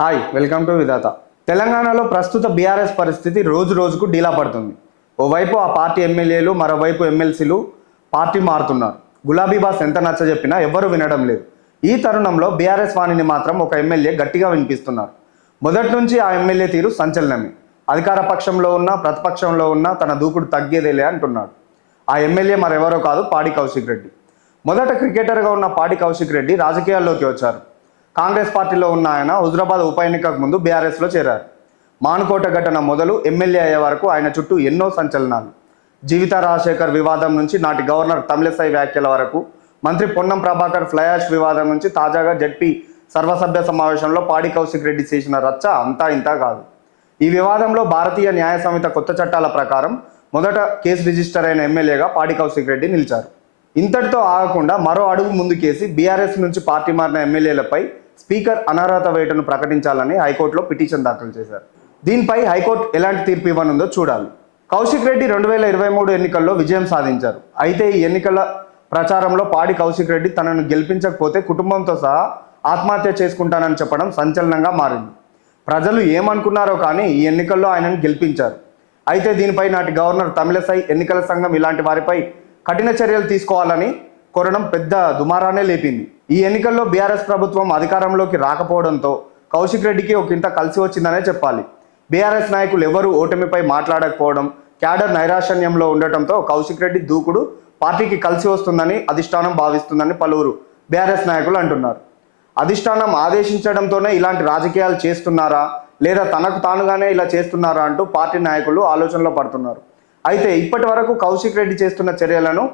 Hi, welcome to విధాత. తెలంగాణలో ప్రస్తుత BRS పరిస్థితి రోజు రోజుకు డీలా పడుతుంది. ఓవైపు ఆ పార్టీ ఎమ్మెల్యేలు, మరోవైపు ఎమ్మెల్సీలు పార్టీ మారుతున్నారు. గులాబీ బాస్ ఎంత నచ్చజెప్పినా ఎవ్వరూ వినడం లేదు. ఈ తరుణంలో బీఆర్ఎస్ వాణిని మాత్రం ఒక ఎమ్మెల్యే గట్టిగా వినిపిస్తున్నారు. మొదటి నుంచి ఆ ఎమ్మెల్యే తీరు సంచలనమే. అధికార పక్షంలో ఉన్నా, ప్రతిపక్షంలో ఉన్నా తన దూకుడు తగ్గేదేలే అంటున్నాడు. ఆ ఎమ్మెల్యే మరెవరో కాదు, పాడి కౌశిక్ రెడ్డి. మొదట క్రికెటర్గా ఉన్న పాడి కౌశిక్ రెడ్డి రాజకీయాల్లోకి వచ్చారు. కాంగ్రెస్ పార్టీలో ఉన్న ఆయన హుజురాబాద్ ఉప ఎన్నికకు ముందు బీఆర్ఎస్లో చేరారు. మానుకోట ఘటన మొదలు ఎమ్మెల్యే అయ్యే వరకు ఆయన చుట్టూ ఎన్నో సంచలనాలు. జీవిత రాజశేఖర్ వివాదం నుంచి నాటి గవర్నర్ తమిళసై వ్యాఖ్యల వరకు, మంత్రి పొన్నం ప్రభాకర్ ఫ్లయాష్ వివాదం నుంచి తాజాగా జడ్పీ సర్వసభ్య సమావేశంలో పాడి కౌశిక్ రెడ్డి చేసిన రచ్చ అంతా ఇంతా కాదు. ఈ వివాదంలో భారతీయ న్యాయ సంహిత కొత్త చట్టాల ప్రకారం మొదట కేసు రిజిస్టర్ అయిన ఎమ్మెల్యేగా పాడి కౌశిక్ రెడ్డి నిలిచారు. ఇంతటితో ఆగకుండా మరో అడుగు ముందుకేసి బీఆర్ఎస్ నుంచి పార్టీ మారిన ఎమ్మెల్యేలపై స్పీకర్ అనర్హత వేటును ప్రకటించాలని హైకోర్టులో పిటిషన్ దాఖలు చేశారు. దీనిపై హైకోర్టు ఎలాంటి తీర్పు ఇవ్వనుందో చూడాలి. కౌశిక్ రెడ్డి 2023 ఎన్నికల్లో విజయం సాధించారు. అయితే ఈ ఎన్నికల ప్రచారంలో పాడి కౌశిక్ రెడ్డి తనను గెలిపించకపోతే కుటుంబంతో సహా ఆత్మహత్య చేసుకుంటానని చెప్పడం సంచలనంగా మారింది. ప్రజలు ఏమనుకున్నారో కానీ ఈ ఎన్నికల్లో ఆయనను గెలిపించారు. అయితే దీనిపై నాటి గవర్నర్ తమిళసై ఎన్నికల సంఘం ఇలాంటి వారిపై కఠిన చర్యలు తీసుకోవాలని కోరడం పెద్ద దుమారానే లేపింది. ఈ ఎన్నికల్లో బీఆర్ఎస్ ప్రభుత్వం అధికారంలోకి రాకపోవడంతో కౌశిక్ రెడ్డికి ఒకంత కలిసి వచ్చిందనే చెప్పాలి. బీఆర్ఎస్ నాయకులు ఎవరూ ఓటమిపై మాట్లాడకపోవడం, క్యాడర్ నైరాశన్యంలో ఉండటంతో కౌశిక్ రెడ్డి దూకుడు పార్టీకి కలిసి వస్తుందని అధిష్టానం భావిస్తుందని పలువురు బీఆర్ఎస్ నాయకులు అంటున్నారు. అధిష్టానం ఆదేశించడంతోనే ఇలాంటి రాజకీయాలు చేస్తున్నారా, లేదా తనకు తానుగానే ఇలా చేస్తున్నారా అంటూ పార్టీ నాయకులు ఆలోచనలో పడుతున్నారు. అయితే ఇప్పటి వరకు కౌశిక్ రెడ్డి చేస్తున్న చర్యలను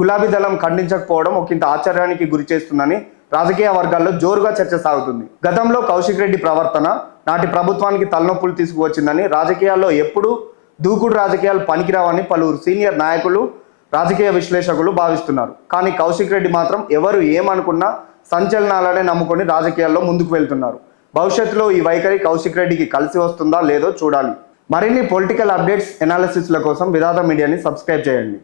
గులాబీ దళం ఖండించకపోవడం ఒకంత ఆశ్చర్యానికి గురి చేస్తుందని రాజకీయ వర్గాల్లో జోరుగా చర్చ సాగుతుంది. గతంలో కౌశిక్ రెడ్డి ప్రవర్తన నాటి ప్రభుత్వానికి తలనొప్పులు తీసుకువచ్చిందని, రాజకీయాల్లో ఎప్పుడూ దూకుడు రాజకీయాలు పనికిరావని పలువురు సీనియర్ నాయకులు, రాజకీయ విశ్లేషకులు భావిస్తున్నారు. కానీ కౌశిక్ రెడ్డి మాత్రం ఎవరు ఏమనుకున్నా సంచలనాలనే నమ్ముకొని రాజకీయాల్లో ముందుకు వెళ్తున్నారు. భవిష్యత్తులో ఈ వైఖరి కౌశిక్ రెడ్డికి కలిసి వస్తుందా లేదో చూడాలి. మరిన్ని పొలిటికల్ అప్డేట్స్, ఎనాలిసిస్ల కోసం విధాత మీడియాని సబ్స్క్రైబ్ చేయండి.